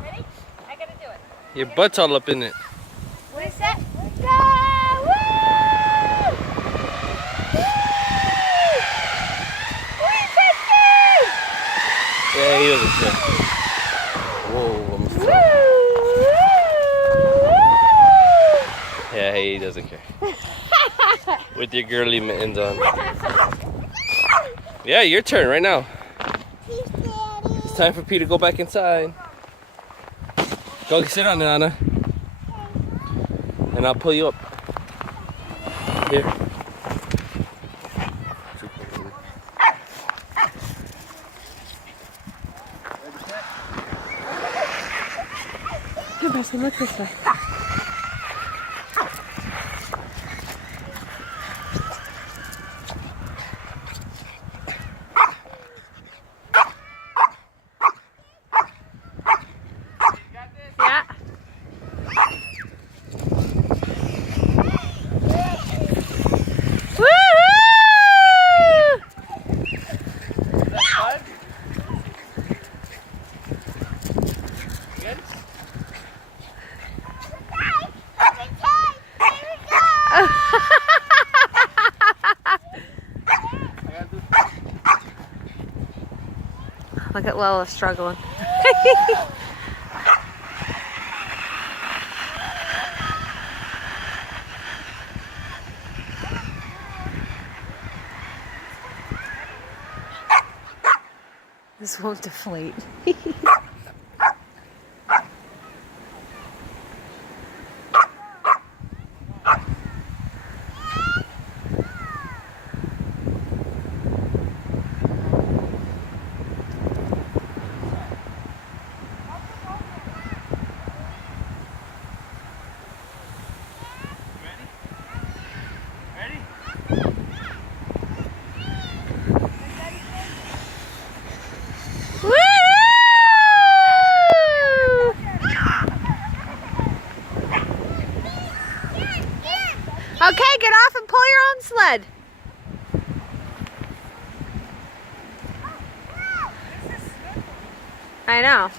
Ready? I gotta do it. Your butt's all up in it. What is that? Go! Woo! Twincesses! Yeah, he doesn't care. Whoa, I'm Yeah, he doesn't care. With your girly mittens on. Yeah, your turn right now. It's time for P to go back inside. Go sit on it, Anna. And I'll pull you up. Here. Here, Preston, look this way. Yeah. Look at Lola struggling. This won't deflate. Okay, get off and pull your own sled. I know.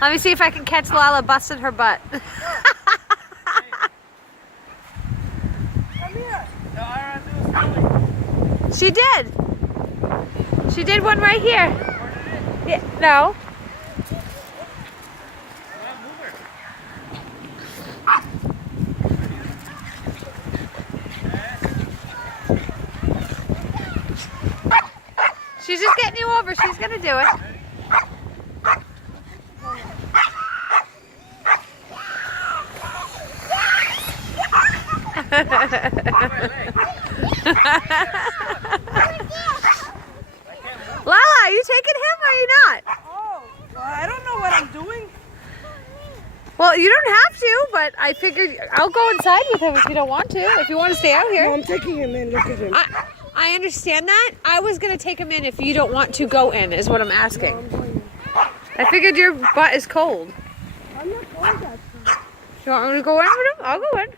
Let me see if I can catch Lala busting her butt. Come here. She did. She did one right here. Yeah, no. She's just getting you over. She's gonna do it. Lala, are you taking him or are you not? Oh, well, I don't know what I'm doing. Well, you don't have to, but I figured I'll go inside with him if you don't want to. If you want to stay out No, here. I'm taking him in. Look at him. I understand that. I was going to take him in if you don't want to go in, is what I'm asking. I'm going in. I figured your butt is cold. I'm not going that. You want me to go in with him? I'll go in.